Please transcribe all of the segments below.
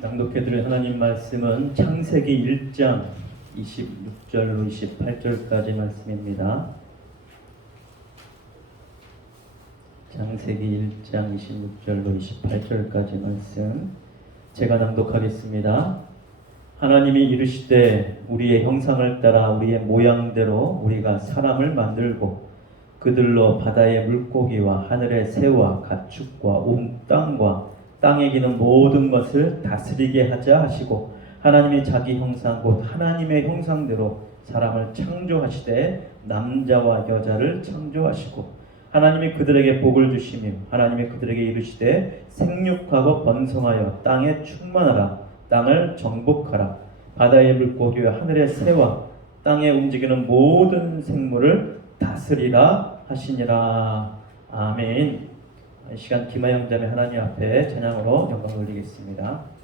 낭독해드릴 하나님 말씀은 창세기 1장 26절로 28절까지 말씀입니다. 창세기 1장 26절로 28절까지 말씀 제가 낭독하겠습니다. 하나님이 이르시되 우리의 형상을 따라 우리의 모양대로 우리가 사람을 만들고 그들로 바다의 물고기와 하늘의 새와 가축과 온 땅과 땅에 기는 모든 것을 다스리게 하자 하시고 하나님이 자기 형상 곧 하나님의 형상대로 사람을 창조하시되 남자와 여자를 창조하시고 하나님이 그들에게 복을 주시며 하나님이 그들에게 이르시되 생육하고 번성하여 땅에 충만하라 땅을 정복하라 바다의 물고기와 하늘의 새와 땅에 움직이는 모든 생물을 다스리라 하시니라. 아멘. 이 시간 기마영자매 하나님 앞에 찬양으로 영광을 올리겠습니다.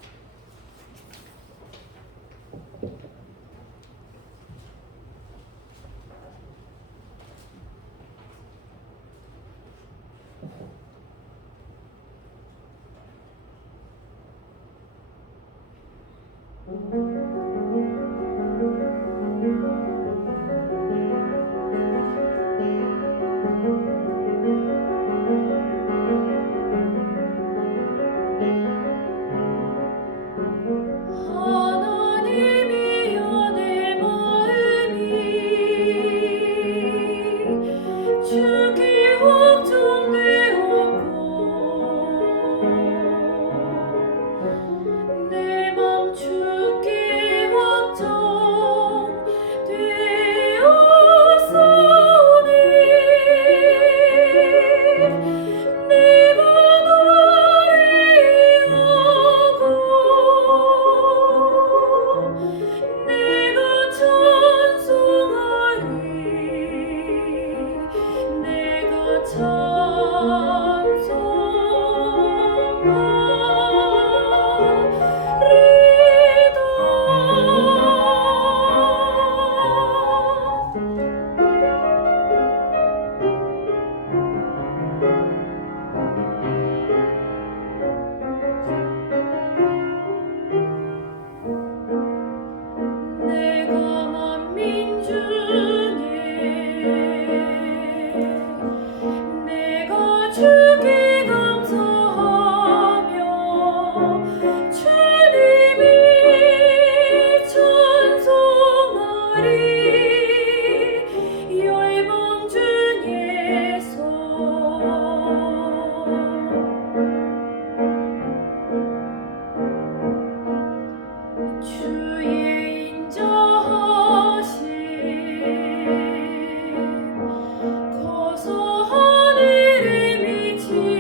거서 하늘에 미치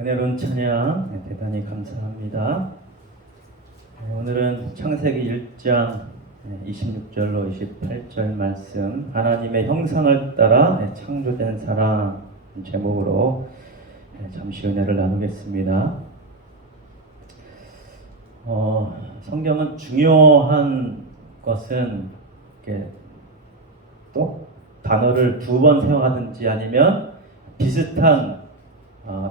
은혜로운 찬양 대단히 감사합니다. 오늘은 창세기 1장 26절로 28절 말씀, 하나님의 형상을 따라 창조된 사람 제목으로 잠시 은혜를 나누겠습니다. 성경은 중요한 것은 이렇게 또 단어를 두 번 사용하든지 아니면 비슷한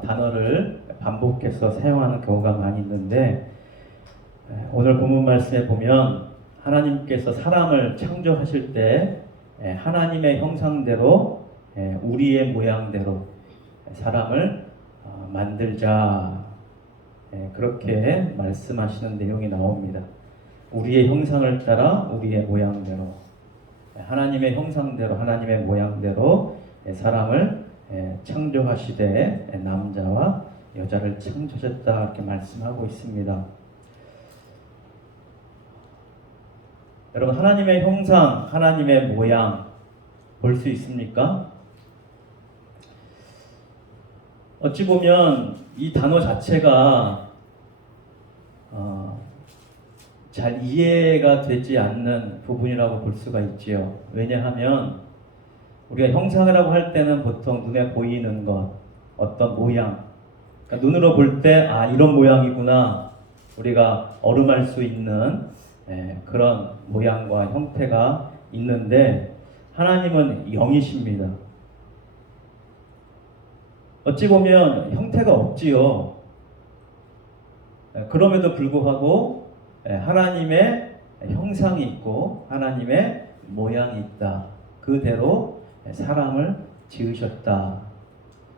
단어를 반복해서 사용하는 경우가 많이 있는데, 오늘 본문 말씀에 보면 하나님께서 사람을 창조하실 때 하나님의 형상대로 우리의 모양대로 사람을 만들자, 그렇게 말씀하시는 내용이 나옵니다. 우리의 형상을 따라 우리의 모양대로, 하나님의 형상대로 하나님의 모양대로 사람을 창조하시되 남자와 여자를 창조하셨다, 이렇게 말씀하고 있습니다. 여러분, 하나님의 형상, 하나님의 모양 볼 수 있습니까? 어찌 보면 이 단어 자체가 잘 이해가 되지 않는 부분이라고 볼 수가 있지요. 왜냐하면 우리가 형상이라고 할 때는 보통 눈에 보이는 것, 어떤 모양, 그러니까 눈으로 볼 때 이런 모양이구나, 우리가 어름할 수 있는 그런 모양과 형태가 있는데, 하나님은 영이십니다. 어찌 보면 형태가 없지요. 그럼에도 불구하고 하나님의 형상이 있고 하나님의 모양이 있다. 그대로 사람을 지으셨다.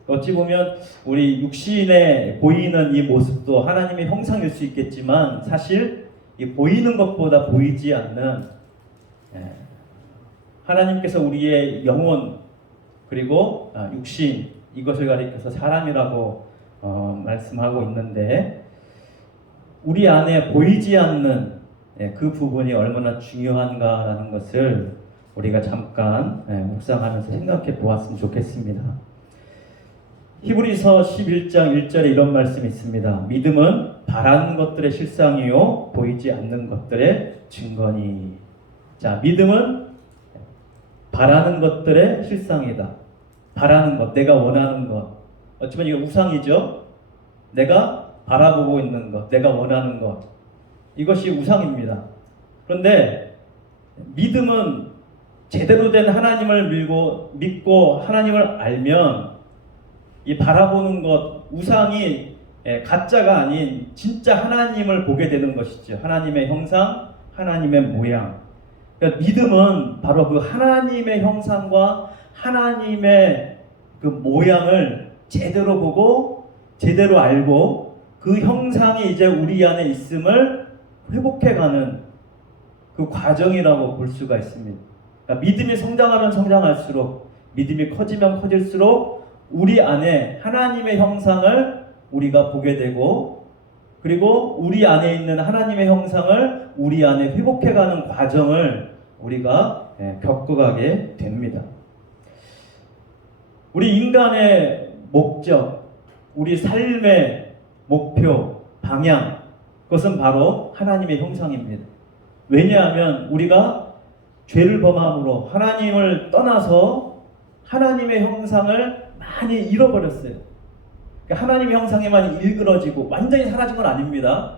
어찌 보면 우리 육신에 보이는 이 모습도 하나님의 형상일 수 있겠지만, 사실 이 보이는 것보다 보이지 않는 하나님께서 우리의 영혼, 그리고 육신, 이것을 가리켜서 사람이라고 말씀하고 있는데, 우리 안에 보이지 않는 그 부분이 얼마나 중요한가라는 것을 우리가 잠깐 묵상하면서 생각해 보았으면 좋겠습니다. 히브리서 11장 1절에 이런 말씀이 있습니다. 믿음은 바라는 것들의 실상이요 보이지 않는 것들의 증거니. 자, 믿음은 바라는 것들의 실상이다. 바라는 것, 내가 원하는 것. 어쩌면 이게 우상이죠. 내가 바라보고 있는 것, 내가 원하는 것, 이것이 우상입니다. 그런데 믿음은 제대로 된 하나님을 믿고 하나님을 알면 이 바라보는 것, 우상이 가짜가 아닌 진짜 하나님을 보게 되는 것이죠. 하나님의 형상, 하나님의 모양. 그러니까 믿음은 바로 그 하나님의 형상과 하나님의 그 모양을 제대로 보고 제대로 알고, 그 형상이 이제 우리 안에 있음을 회복해가는 그 과정이라고 볼 수가 있습니다. 그러니까 믿음이 성장하면 성장할수록, 믿음이 커지면 커질수록 우리 안에 하나님의 형상을 우리가 보게 되고, 그리고 우리 안에 있는 하나님의 형상을 우리 안에 회복해가는 과정을 우리가 겪어가게 됩니다. 우리 인간의 목적, 우리 삶의 목표, 방향, 그것은 바로 하나님의 형상입니다. 왜냐하면 우리가 죄를 범함으로 하나님을 떠나서 하나님의 형상을 많이 잃어버렸어요. 그러니까 하나님의 형상에만 일그러지고 완전히 사라진 건 아닙니다.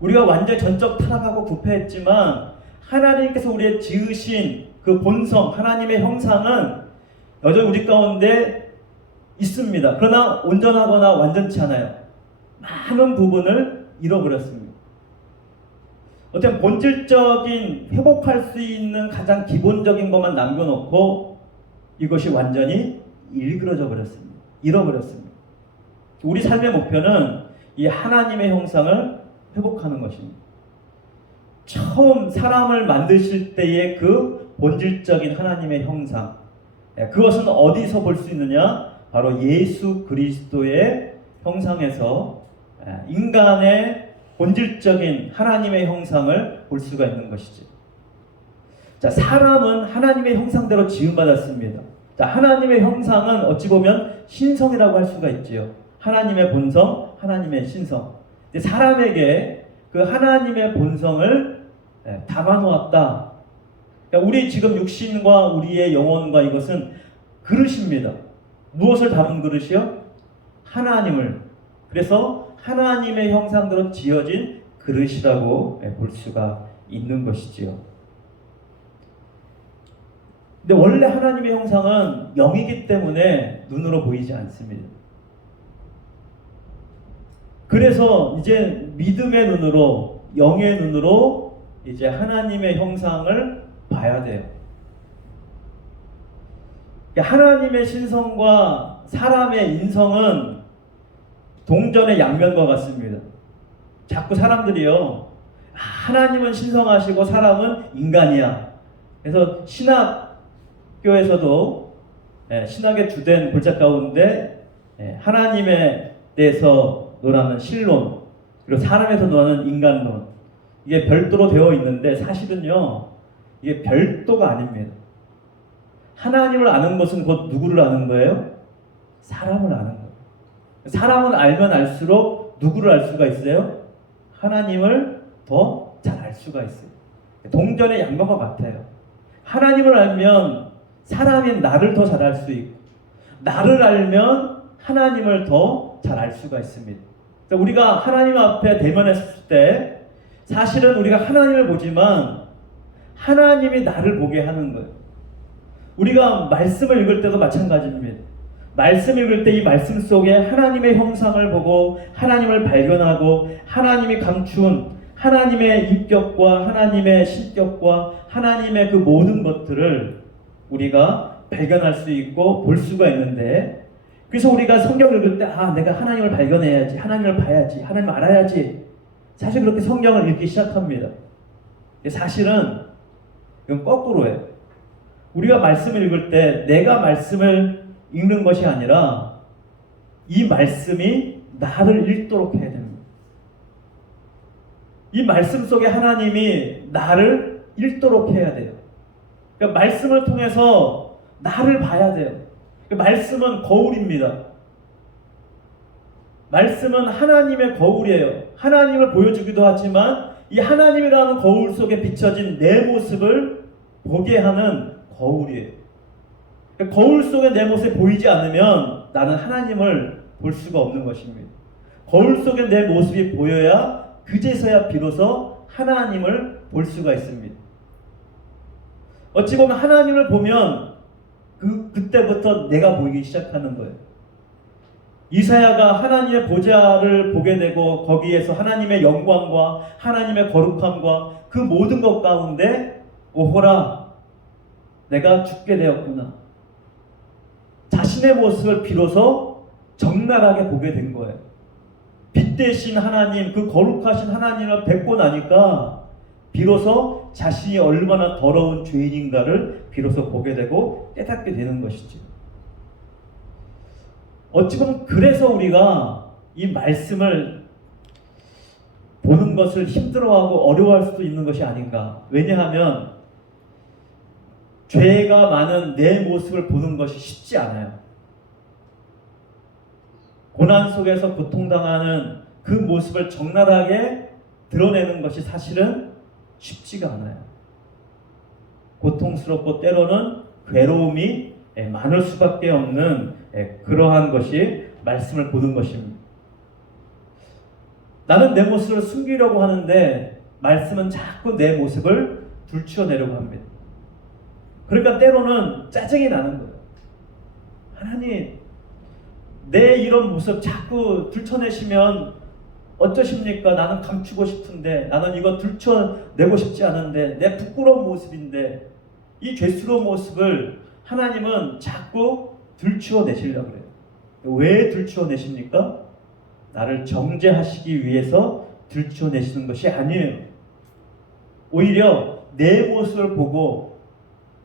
우리가 완전히 전적 타락하고 부패했지만, 하나님께서 우리의 지으신 그 본성, 하나님의 형상은 여전히 우리 가운데 있습니다. 그러나 온전하거나 완전치 않아요. 많은 부분을 잃어버렸습니다. 어떤 본질적인 회복할 수 있는 가장 기본적인 것만 남겨놓고 이것이 완전히 일그러져 버렸습니다. 잃어버렸습니다. 우리 삶의 목표는 이 하나님의 형상을 회복하는 것입니다. 처음 사람을 만드실 때의 그 본질적인 하나님의 형상, 그것은 어디서 볼 수 있느냐? 바로 예수 그리스도의 형상에서 인간의 본질적인 하나님의 형상을 볼 수가 있는 것이지. 자, 사람은 하나님의 형상대로 지음받았습니다. 자, 하나님의 형상은 어찌 보면 신성이라고 할 수가 있지요. 하나님의 본성, 하나님의 신성. 사람에게 그 하나님의 본성을 담아놓았다. 그러니까 우리 지금 육신과 우리의 영혼과 이것은 그릇입니다. 무엇을 담은 그릇이요? 하나님을. 그래서 하나님의 형상대로 지어진 그릇이라고 볼 수가 있는 것이지요. 근데 원래 하나님의 형상은 영이기 때문에 눈으로 보이지 않습니다. 그래서 이제 믿음의 눈으로, 영의 눈으로 이제 하나님의 형상을 봐야 돼요. 하나님의 신성과 사람의 인성은 동전의 양면과 같습니다. 자꾸 사람들이요, 하나님은 신성하시고 사람은 인간이야. 그래서 신학교에서도 신학의 주된 골자 가운데 하나님에 대해서 논하는 신론, 그리고 사람에서 논하는 인간론, 이게 별도로 되어 있는데 사실은요, 이게 별도가 아닙니다. 하나님을 아는 것은 곧 누구를 아는 거예요? 사람을 아는 거예요. 사람은 알면 알수록 누구를 알 수가 있어요? 하나님을 더 잘 알 수가 있어요. 동전의 양면과 같아요. 하나님을 알면 사람인 나를 더 잘 알 수 있고, 나를 알면 하나님을 더 잘 알 수가 있습니다. 우리가 하나님 앞에 대면했을 때 사실은 우리가 하나님을 보지만 하나님이 나를 보게 하는 거예요. 우리가 말씀을 읽을 때도 마찬가지입니다. 말씀 읽을 때 이 말씀 속에 하나님의 형상을 보고 하나님을 발견하고 하나님이 감춘 하나님의 인격과 하나님의 실격과 하나님의 그 모든 것들을 우리가 발견할 수 있고 볼 수가 있는데, 그래서 우리가 성경을 읽을 때 내가 하나님을 발견해야지, 하나님을 봐야지, 하나님을 알아야지, 사실 그렇게 성경을 읽기 시작합니다. 사실은 이건 거꾸로예요. 우리가 말씀을 읽을 때 내가 말씀을 읽는 것이 아니라 이 말씀이 나를 읽도록 해야 됩니다. 이 말씀 속에 하나님이 나를 읽도록 해야 돼요. 그러니까 말씀을 통해서 나를 봐야 돼요. 그러니까 말씀은 거울입니다. 말씀은 하나님의 거울이에요. 하나님을 보여주기도 하지만 이 하나님이라는 거울 속에 비춰진 내 모습을 보게 하는 거울이에요. 그러니까 거울 속에 내 모습이 보이지 않으면 나는 하나님을 볼 수가 없는 것입니다. 거울 속에 내 모습이 보여야 그제서야 비로소 하나님을 볼 수가 있습니다. 어찌 보면 하나님을 보면 그때부터 내가 보이기 시작하는 거예요. 이사야가 하나님의 보좌를 보게 되고 거기에서 하나님의 영광과 하나님의 거룩함과 그 모든 것 가운데 오호라, 내가 죽게 되었구나. 자신의 모습을 비로소 적나라하게 보게 된 거예요. 빛 대신 하나님, 그 거룩하신 하나님을 뵙고 나니까 비로소 자신이 얼마나 더러운 죄인인가를 비로소 보게 되고 깨닫게 되는 것이죠. 어찌 보면 그래서 우리가 이 말씀을 보는 것을 힘들어하고 어려워할 수도 있는 것이 아닌가. 왜냐하면 죄가 많은 내 모습을 보는 것이 쉽지 않아요. 고난 속에서 고통당하는 그 모습을 적나라하게 드러내는 것이 사실은 쉽지가 않아요. 고통스럽고 때로는 괴로움이 많을 수밖에 없는 그러한 것이 말씀을 보는 것입니다. 나는 내 모습을 숨기려고 하는데 말씀은 자꾸 내 모습을 들추어내려고 합니다. 그러니까 때로는 짜증이 나는 거예요. 하나님, 내 이런 모습 자꾸 들춰내시면 어쩌십니까? 나는 감추고 싶은데, 나는 이거 들춰내고 싶지 않은데, 내 부끄러운 모습인데, 이 죄스러운 모습을 하나님은 자꾸 들추어내시려고 해요. 왜 들추어내십니까? 나를 정죄하시기 위해서 들추어내시는 것이 아니에요. 오히려 내 모습을 보고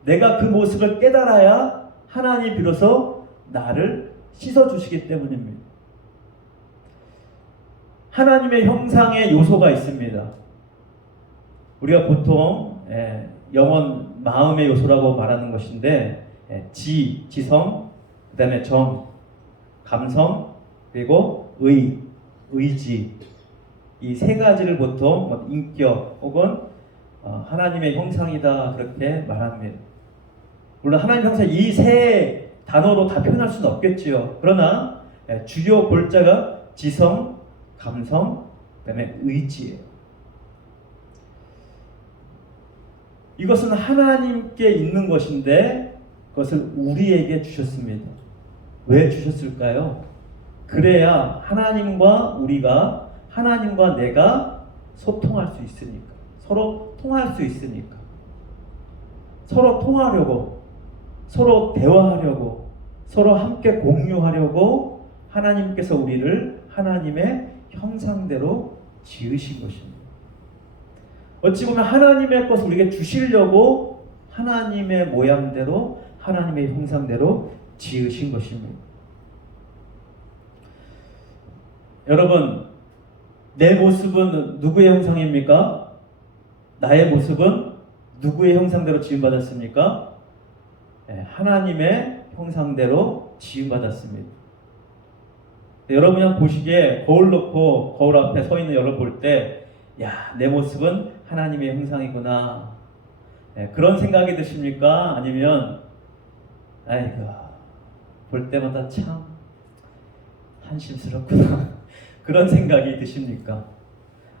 내가 그 모습을 깨달아야 하나님이 비로소 나를 씻어주시기 때문입니다. 하나님의 형상의 요소가 있습니다. 우리가 보통 영혼, 마음의 요소라고 말하는 것인데 지성, 그 다음에 정, 감성, 그리고 의지, 이 세 가지를 보통 뭐 인격 혹은 하나님의 형상이다 그렇게 말합니다. 물론 하나님 형상 이 세 단어로 다 표현할 수는 없겠지요. 그러나 주요 골자가 지성, 감성, 그다음에 의지예요. 이것은 하나님께 있는 것인데 그것을 우리에게 주셨습니다. 왜 주셨을까요? 그래야 하나님과 내가 소통할 수 있으니까. 서로 통할 수 있으니까. 서로 통하려고, 서로 대화하려고, 서로 함께 공유하려고 하나님께서 우리를 하나님의 형상대로 지으신 것입니다. 어찌 보면 하나님의 것을 우리에게 주시려고 하나님의 모양대로 하나님의 형상대로 지으신 것입니다. 여러분, 내 모습은 누구의 형상입니까? 나의 모습은 누구의 형상대로 지음받았습니까? 하나님의 형상대로 지음받았습니다. 여러분이 한번 보시기에 거울 놓고 거울 앞에 서 있는 여러분 볼 때, 야, 내 모습은 하나님의 형상이구나. 그런 생각이 드십니까? 아니면, 아이고, 볼 때마다 참 한심스럽구나. 그런 생각이 드십니까?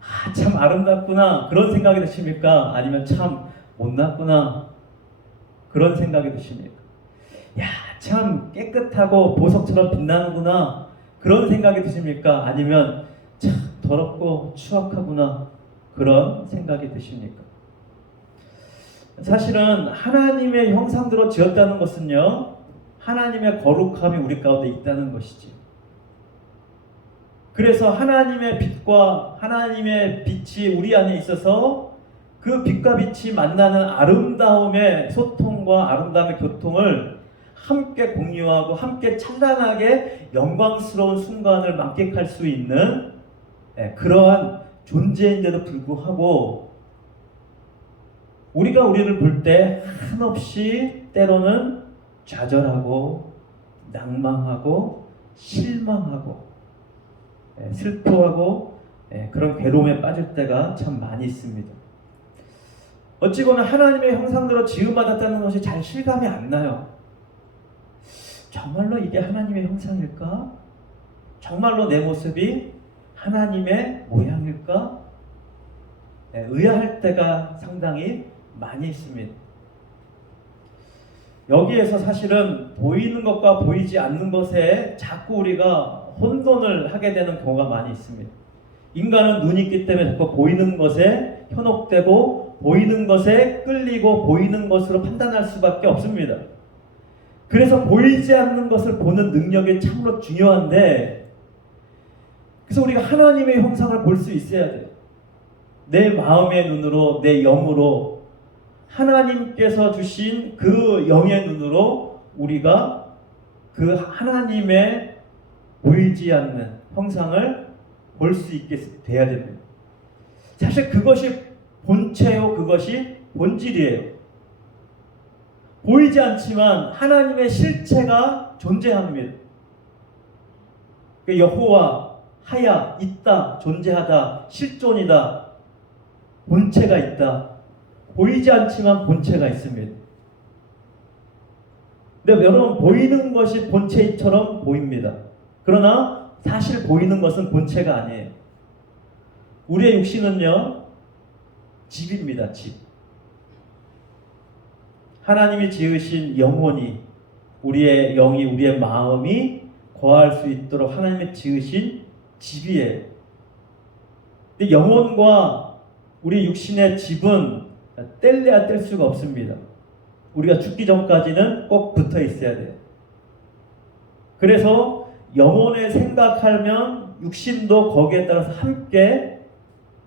아, 참 아름답구나. 그런 생각이 드십니까? 아니면 참 못났구나. 그런 생각이 드십니까? 야, 참 깨끗하고 보석처럼 빛나는구나. 그런 생각이 드십니까? 아니면 참 더럽고 추악하구나. 그런 생각이 드십니까? 사실은 하나님의 형상대로 지었다는 것은요, 하나님의 거룩함이 우리 가운데 있다는 것이지. 그래서 하나님의 빛과 하나님의 빛이 우리 안에 있어서 그 빛과 빛이 만나는 아름다움의 소통과 아름다움의 교통을 함께 공유하고 함께 찬란하게 영광스러운 순간을 만끽할 수 있는 그러한 존재인데도 불구하고 우리가 우리를 볼 때 한없이 때로는 좌절하고 낭망하고 실망하고 슬퍼하고 그런 괴로움에 빠질 때가 참 많이 있습니다. 어찌거나 하나님의 형상대로 지음받았다는 것이 잘 실감이 안 나요. 정말로 이게 하나님의 형상일까? 정말로 내 모습이 하나님의 모양일까? 의아할 때가 상당히 많이 있습니다. 여기에서 사실은 보이는 것과 보이지 않는 것에 자꾸 우리가 혼돈을 하게 되는 경우가 많이 있습니다. 인간은 눈이 있기 때문에 자꾸 보이는 것에 현혹되고 보이는 것에 끌리고 보이는 것으로 판단할 수밖에 없습니다. 그래서 보이지 않는 것을 보는 능력이 참으로 중요한데, 그래서 우리가 하나님의 형상을 볼 수 있어야 돼요. 내 마음의 눈으로, 내 영으로 하나님께서 주신 그 영의 눈으로 우리가 그 하나님의 보이지 않는 형상을 볼 수 있게 돼야 됩니다. 사실 그것이 본체요, 그것이 본질이에요. 보이지 않지만 하나님의 실체가 존재합니다. 여호와, 하야, 있다, 존재하다, 실존이다, 본체가 있다. 보이지 않지만 본체가 있습니다. 근데 여러분, 보이는 것이 본체처럼 보입니다. 그러나 사실 보이는 것은 본체가 아니에요. 우리의 육신은요, 집입니다. 집. 하나님이 지으신 영혼이, 우리의 영이, 우리의 마음이 거할 수 있도록 하나님이 지으신 집이에요. 근데 영혼과 우리 육신의 집은 뗄래야 뗄 수가 없습니다. 우리가 죽기 전까지는 꼭 붙어 있어야 돼요. 그래서 영혼을 생각하면 육신도 거기에 따라서 함께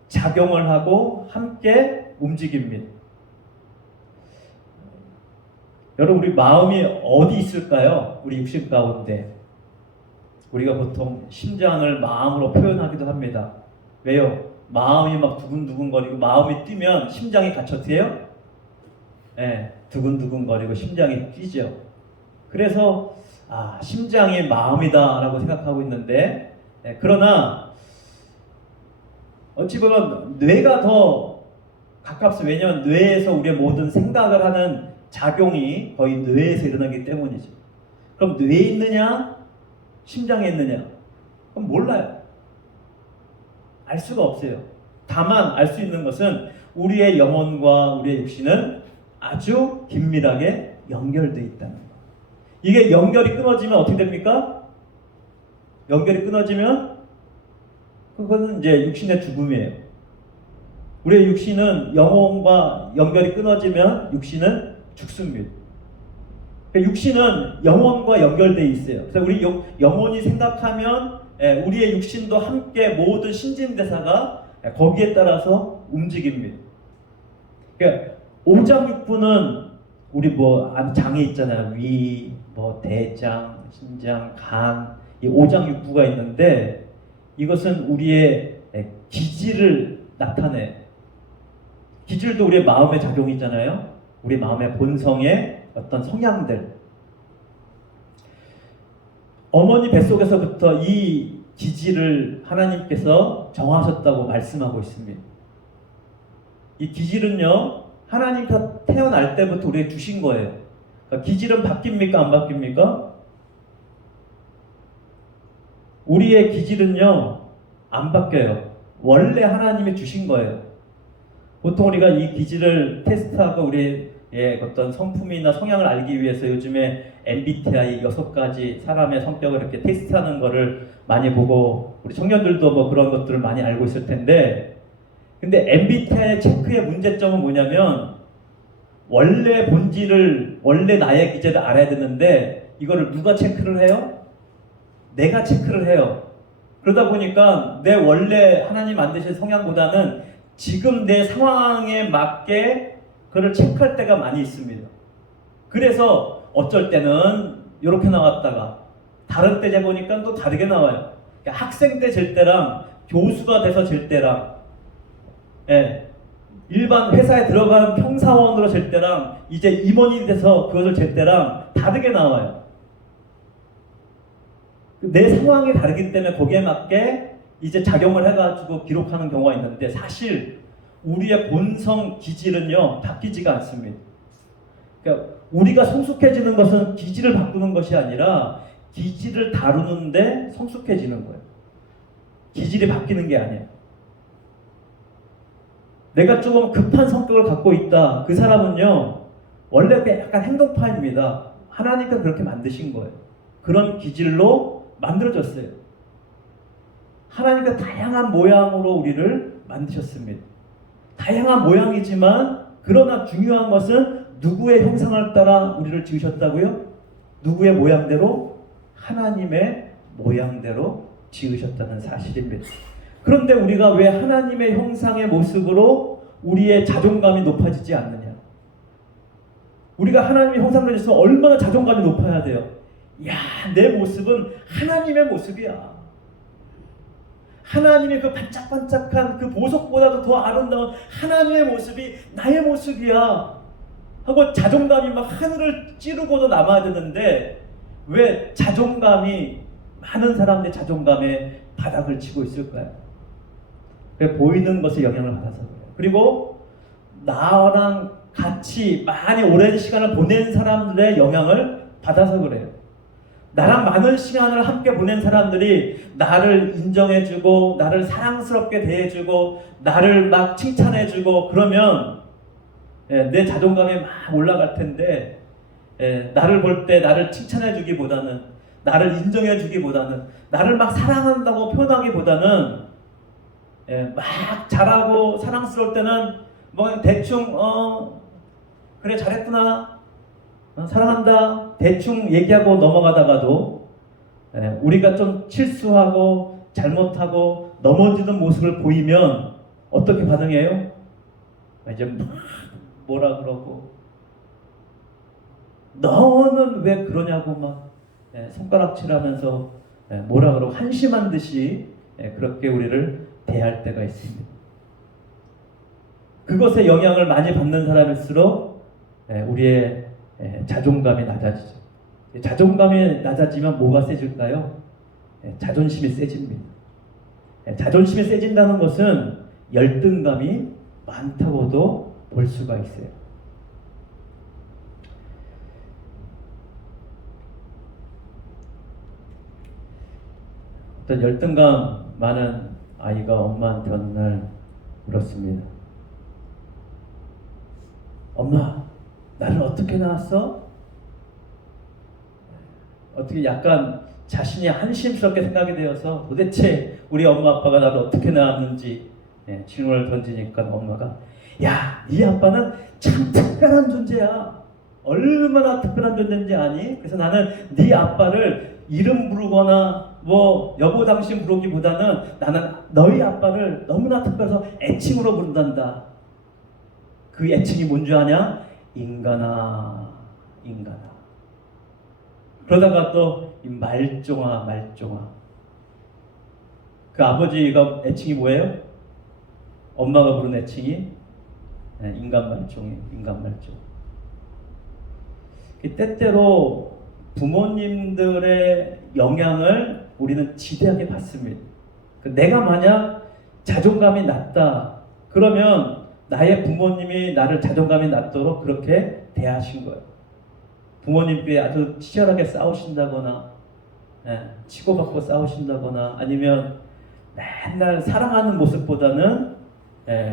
작용을 하고 함께 움직입니다. 여러분, 우리 마음이 어디 있을까요? 우리 육신 가운데. 우리가 보통 심장을 마음으로 표현하기도 합니다. 왜요? 마음이 막 두근두근거리고 마음이 뛰면 심장이 같이 어떻게 해요? 두근두근거리고 심장이 뛰죠. 그래서 심장이 마음이다라고 생각하고 있는데, 그러나 어찌 보면 뇌가 더 가깝습니다. 왜냐하면 뇌에서 우리의 모든 생각을 하는 작용이 거의 뇌에서 일어나기 때문이죠. 그럼 뇌에 있느냐, 심장에 있느냐? 그럼 몰라요. 알 수가 없어요. 다만 알 수 있는 것은 우리의 영혼과 우리의 육신은 아주 긴밀하게 연결되어 있다는 거. 이게 연결이 끊어지면 어떻게 됩니까? 연결이 끊어지면 그것은 이제 육신의 죽음이에요. 우리의 육신은 영혼과 연결이 끊어지면 육신은 죽습니다. 그러니까 육신은 영혼과 연결되어 있어요. 그래서 우리 영혼이 생각하면 우리의 육신도 함께 모든 신진대사가 거기에 따라서 움직입니다. 그러니까 오장육부는 우리 장에 있잖아요. 위, 대장, 신장, 간, 이 오장육부가 있는데 이것은 우리의 기질을 나타내. 기질도 우리의 마음의 작용이잖아요. 우리 마음의 본성의 어떤 성향들. 어머니 뱃속에서부터 이 기질을 하나님께서 정하셨다고 말씀하고 있습니다. 이 기질은요, 하나님께서 태어날 때부터 우리에게 주신 거예요. 그러니까 기질은 바뀝니까? 안 바뀝니까? 우리의 기질은요, 안 바뀌어요. 원래 하나님이 주신 거예요. 보통 우리가 이 기질을 테스트하고 우리의 어떤 성품이나 성향을 알기 위해서 요즘에 MBTI 6가지 사람의 성격을 이렇게 테스트하는 거를 많이 보고 우리 청년들도 그런 것들을 많이 알고 있을 텐데, 근데 MBTI 체크의 문제점은 뭐냐면 원래 본질을, 원래 나의 기질을 알아야 되는데 이거를 누가 체크를 해요? 내가 체크를 해요. 그러다 보니까 내 원래 하나님 만드신 성향보다는 지금 내 상황에 맞게 그걸 체크할 때가 많이 있습니다. 그래서 어쩔 때는 이렇게 나왔다가 다른 때 재보니까 또 다르게 나와요. 그러니까 학생 때 잴 때랑 교수가 돼서 잴 때랑 일반 회사에 들어간 평사원으로 잴 때랑 이제 임원이 돼서 그것을 잴 때랑 다르게 나와요. 내 상황이 다르기 때문에 거기에 맞게 이제 작용을 해가지고 기록하는 경우가 있는데, 사실 우리의 본성 기질은요 바뀌지가 않습니다. 그러니까 우리가 성숙해지는 것은 기질을 바꾸는 것이 아니라 기질을 다루는데 성숙해지는 거예요. 기질이 바뀌는 게 아니에요. 내가 조금 급한 성격을 갖고 있다. 그 사람은요 원래 약간 행동파입니다. 하나님께서 그렇게 만드신 거예요. 그런 기질로 만들어졌어요. 하나님께서 다양한 모양으로 우리를 만드셨습니다. 다양한 모양이지만 그러나 중요한 것은 누구의 형상을 따라 우리를 지으셨다고요? 누구의 모양대로? 하나님의 모양대로 지으셨다는 사실입니다. 그런데 우리가 왜 하나님의 형상의 모습으로 우리의 자존감이 높아지지 않느냐? 우리가 하나님의 형상을 지었으면 얼마나 자존감이 높아야 돼요? 야, 내 모습은 하나님의 모습이야. 하나님의 그 반짝반짝한 그 보석보다도 더 아름다운 하나님의 모습이 나의 모습이야 하고 자존감이 막 하늘을 찌르고도 남아야 되는데, 왜 자존감이, 많은 사람들의 자존감에 바닥을 치고 있을까요? 왜? 보이는 것에 영향을 받아서 그래요. 그리고 나랑 같이 많이 오랜 시간을 보낸 사람들의 영향을 받아서 그래요. 나랑 많은 시간을 함께 보낸 사람들이 나를 인정해주고 나를 사랑스럽게 대해주고 나를 막 칭찬해주고 그러면 내 자존감이 막 올라갈 텐데, 나를 볼 때 나를 칭찬해주기보다는, 나를 인정해주기보다는, 나를 막 사랑한다고 표현하기보다는 막 잘하고 사랑스러울 때는 대충 그래 잘했구나, 사랑한다 대충 얘기하고 넘어가다가도 우리가 좀 실수하고 잘못하고 넘어지는 모습을 보이면 어떻게 반응해요? 이제 막 뭐라 그러고, 너는 왜 그러냐고 막 손가락질하면서 뭐라 그러고 한심한 듯이 그렇게 우리를 대할 때가 있습니다. 그것에 영향을 많이 받는 사람일수록 우리의 자존감이 낮아지죠. 자존감이 낮아지면 뭐가 세질까요? 자존심이 세집니다. 자존심이 세진다는 것은 열등감이 많다고도 볼 수가 있어요. 어떤 열등감 많은 아이가 엄마한테 어느 날 물었습니다. 엄마, 나를 어떻게 낳았어? 어떻게 약간 자신이 한심스럽게 생각이 되어서 도대체 우리 엄마 아빠가 나를 어떻게 낳았는지 질문을 던지니까 엄마가, 야, 네 아빠는 참 특별한 존재야. 얼마나 특별한 존재인지 아니? 그래서 나는 네 아빠를 이름 부르거나 뭐 여보 당신 부르기보다는 나는 너희 아빠를 너무나 특별해서 애칭으로 부른단다. 그 애칭이 뭔지 아냐? 인간아, 인간아. 그러다가 또 말종아, 말종아. 그 아버지가 애칭이 뭐예요? 엄마가 부른 애칭이 인간 말종이에요. 인간 말종. 때때로 부모님들의 영향을 우리는 지대하게 받습니다. 내가 만약 자존감이 낮다 그러면 나의 부모님이 나를 자존감이 낮도록 그렇게 대하신 거예요. 부모님께 아주 치열하게 싸우신다거나 치고받고 싸우신다거나 아니면 맨날 사랑하는 모습보다는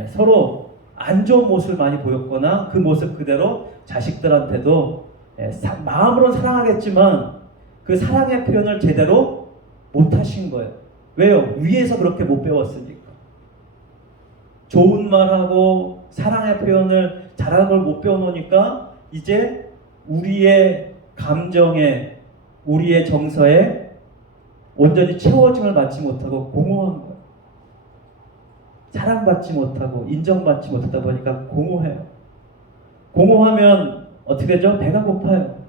서로 안 좋은 모습을 많이 보였거나 그 모습 그대로 자식들한테도 마음으로는 사랑하겠지만 그 사랑의 표현을 제대로 못하신 거예요. 왜요? 위에서 그렇게 못 배웠으니까. 좋은 말하고 사랑의 표현을 잘하는 걸 못 배워놓으니까 이제 우리의 감정에 우리의 정서에 온전히 채워짐을 받지 못하고 공허한 거예요. 사랑받지 못하고 인정받지 못하다 보니까 공허해요. 공허하면 어떻게 되죠? 배가 고파요.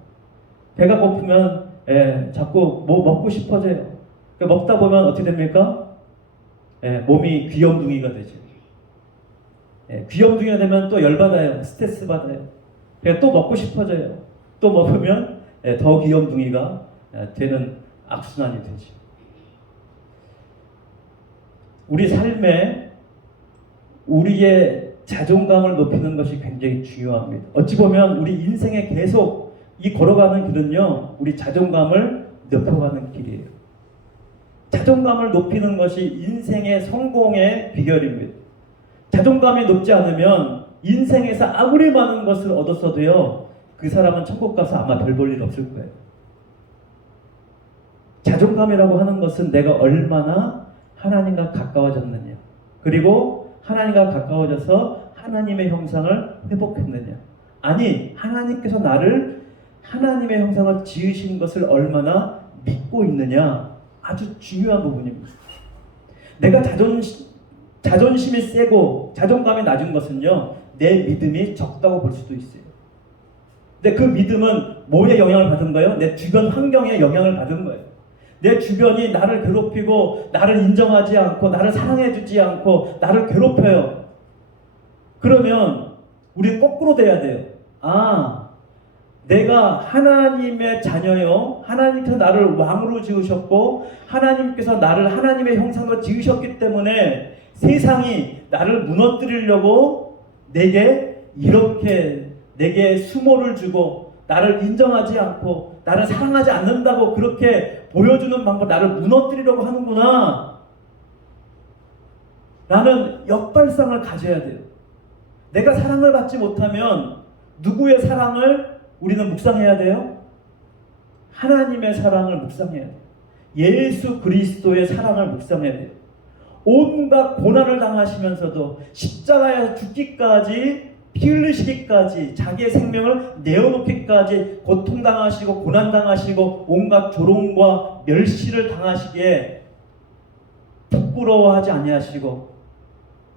배가 고프면 자꾸 뭐 먹고 싶어져요. 그러니까 먹다 보면 어떻게 됩니까? 몸이 귀염둥이가 되죠. 귀염둥이가 되면 또 열받아요. 스트레스 받아요. 그러니까 또 먹고 싶어져요. 또 먹으면 더 귀염둥이가 되는 악순환이 되죠. 우리 삶에 우리의 자존감을 높이는 것이 굉장히 중요합니다. 어찌 보면 우리 인생에 계속 이 걸어가는 길은요, 우리 자존감을 높여가는 길이에요. 자존감을 높이는 것이 인생의 성공의 비결입니다. 자존감이 높지 않으면 인생에서 아무리 많은 것을 얻었어도요, 그 사람은 천국 가서 아마 별 볼 일 없을 거예요. 자존감이라고 하는 것은 내가 얼마나 하나님과 가까워졌느냐, 그리고 하나님과 가까워져서 하나님의 형상을 회복했느냐. 아니, 하나님께서 나를 하나님의 형상을 지으신 것을 얼마나 믿고 있느냐. 아주 중요한 부분입니다. 내가 자존심이 세고 자존감이 낮은 것은요, 내 믿음이 적다고 볼 수도 있어요. 근데 그 믿음은 뭐에 영향을 받은 거예요? 내 주변 환경에 영향을 받은 거예요. 내 주변이 나를 괴롭히고 나를 인정하지 않고 나를 사랑해주지 않고 나를 괴롭혀요. 그러면 우리는 거꾸로 돼야 돼요. 아, 내가 하나님의 자녀요, 하나님께서 나를 왕으로 지으셨고 하나님께서 나를 하나님의 형상으로 지으셨기 때문에 세상이 나를 무너뜨리려고 내게 이렇게 내게 수모를 주고 나를 인정하지 않고 나를 사랑하지 않는다고 그렇게 보여주는 방법, 나를 무너뜨리려고 하는구나. 나는 역발상을 가져야 돼요. 내가 사랑을 받지 못하면 누구의 사랑을 우리는 묵상해야 돼요? 하나님의 사랑을 묵상해야 돼요. 예수 그리스도의 사랑을 묵상해야 돼요. 온갖 고난을 당하시면서도 십자가에서 죽기까지, 피 흘리시기까지, 자기의 생명을 내어놓기까지 고통당하시고 고난당하시고 온갖 조롱과 멸시를 당하시기에 부끄러워하지 아니하시고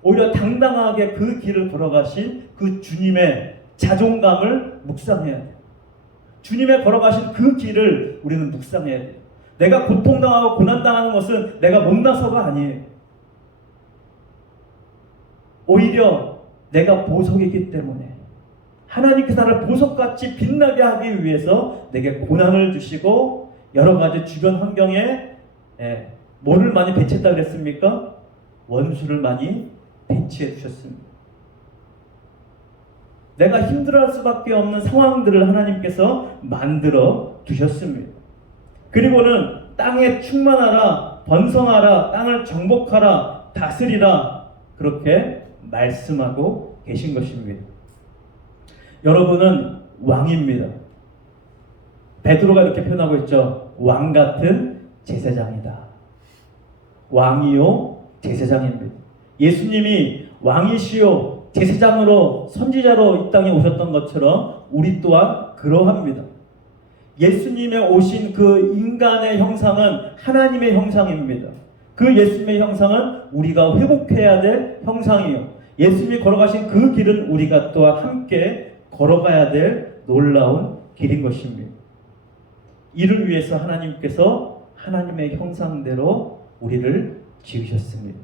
오히려 당당하게 그 길을 걸어가신 그 주님의 자존감을 묵상해야 돼요. 주님의 걸어가신 그 길을 우리는 묵상해야 돼요. 내가 고통당하고 고난당하는 것은 내가 못나서가 아니에요. 오히려 내가 보석이기 때문에 하나님께서 나를 보석같이 빛나게 하기 위해서 내게 고난을 주시고 여러 가지 주변 환경에 뭐를 많이 배치했다 그랬습니까? 원수를 많이 배치해 주셨습니다. 내가 힘들어할 수밖에 없는 상황들을 하나님께서 만들어 두셨습니다. 그리고는 땅에 충만하라, 번성하라, 땅을 정복하라, 다스리라 그렇게 말씀하고 계신 것입니다. 여러분은 왕입니다. 베드로가 이렇게 표현하고 있죠. 왕 같은 제사장이다. 왕이요 제사장입니다. 예수님이 왕이시요 제사장으로 선지자로 이 땅에 오셨던 것처럼 우리 또한 그러합니다. 예수님의 오신 그 인간의 형상은 하나님의 형상입니다. 그 예수님의 형상은 우리가 회복해야 될 형상이요. 예수님이 걸어가신 그 길은 우리가 또한 함께 걸어가야 될 놀라운 길인 것입니다. 이를 위해서 하나님께서 하나님의 형상대로 우리를 지으셨습니다.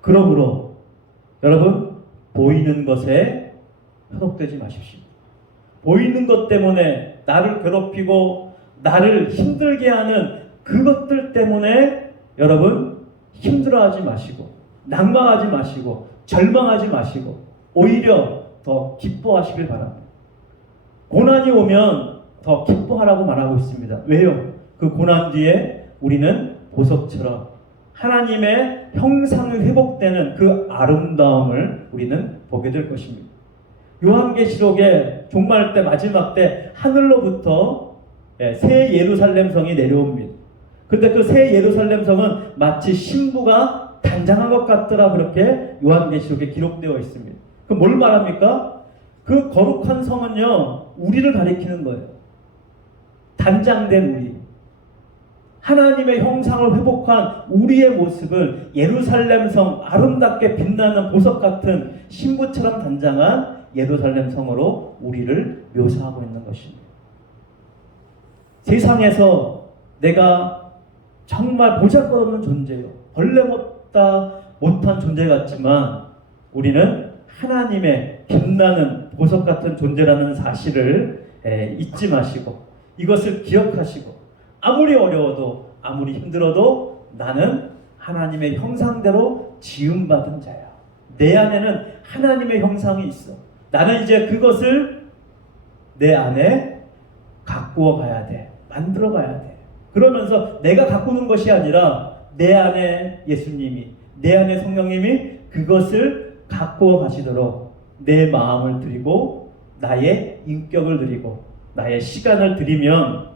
그러므로 여러분 보이는 것에 현혹되지 마십시오. 보이는 것 때문에 나를 괴롭히고 나를 힘들게 하는 그것들 때문에 여러분 힘들어하지 마시고 낙망하지 마시고 절망하지 마시고 오히려 더 기뻐하시길 바랍니다. 고난이 오면 더 기뻐하라고 말하고 있습니다. 왜요? 그 고난 뒤에 우리는 보석처럼 하나님의 형상이 회복되는 그 아름다움을 우리는 보게 될 것입니다. 요한계시록의 종말 때 마지막 때 하늘로부터 새 예루살렘 성이 내려옵니다. 그런데 그 새 예루살렘 성은 마치 신부가 단장한 것 같더라 그렇게 요한계시록에 기록되어 있습니다. 그럼 뭘 말합니까? 그 거룩한 성은요 우리를 가리키는 거예요. 단장된 우리, 하나님의 형상을 회복한 우리의 모습을 예루살렘 성 아름답게 빛나는 보석 같은 신부처럼 단장한 예루살렘 성으로 우리를 묘사하고 있는 것입니다. 세상에서 내가 정말 보잘것없는 존재요, 벌레 못한 존재 같지만 우리는 하나님의 빛나는 보석 같은 존재라는 사실을 잊지 마시고 이것을 기억하시고 아무리 어려워도 아무리 힘들어도 나는 하나님의 형상대로 지음받은 자야. 내 안에는 하나님의 형상이 있어. 나는 이제 그것을 내 안에 가꾸어 가야 돼. 만들어 가야 돼. 그러면서 내가 가꾸는 것이 아니라 내 안에 예수님이, 내 안에 성령님이 그것을 가꾸어 가시도록 내 마음을 드리고 나의 인격을 드리고 나의 시간을 드리면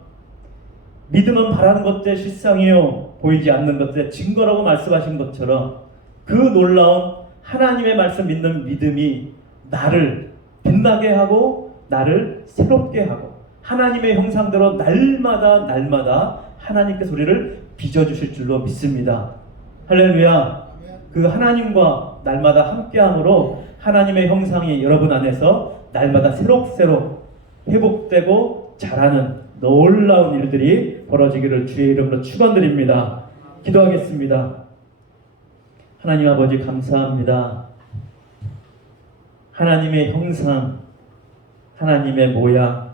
믿음은 바라는 것들의 실상이요 보이지 않는 것들의 증거라고 말씀하신 것처럼 그 놀라운 하나님의 말씀 믿는 믿음이 나를 빛나게 하고 나를 새롭게 하고 하나님의 형상대로 날마다 하나님께서 우리를 빚어주실 줄로 믿습니다. 할렐루야. 그 하나님과 날마다 함께함으로 하나님의 형상이 여러분 안에서 날마다 새록새록 회복되고 자라는 놀라운 일들이 벌어지기를 주의 이름으로 축원드립니다. 기도하겠습니다. 하나님 아버지 감사합니다. 하나님의 형상, 하나님의 모양,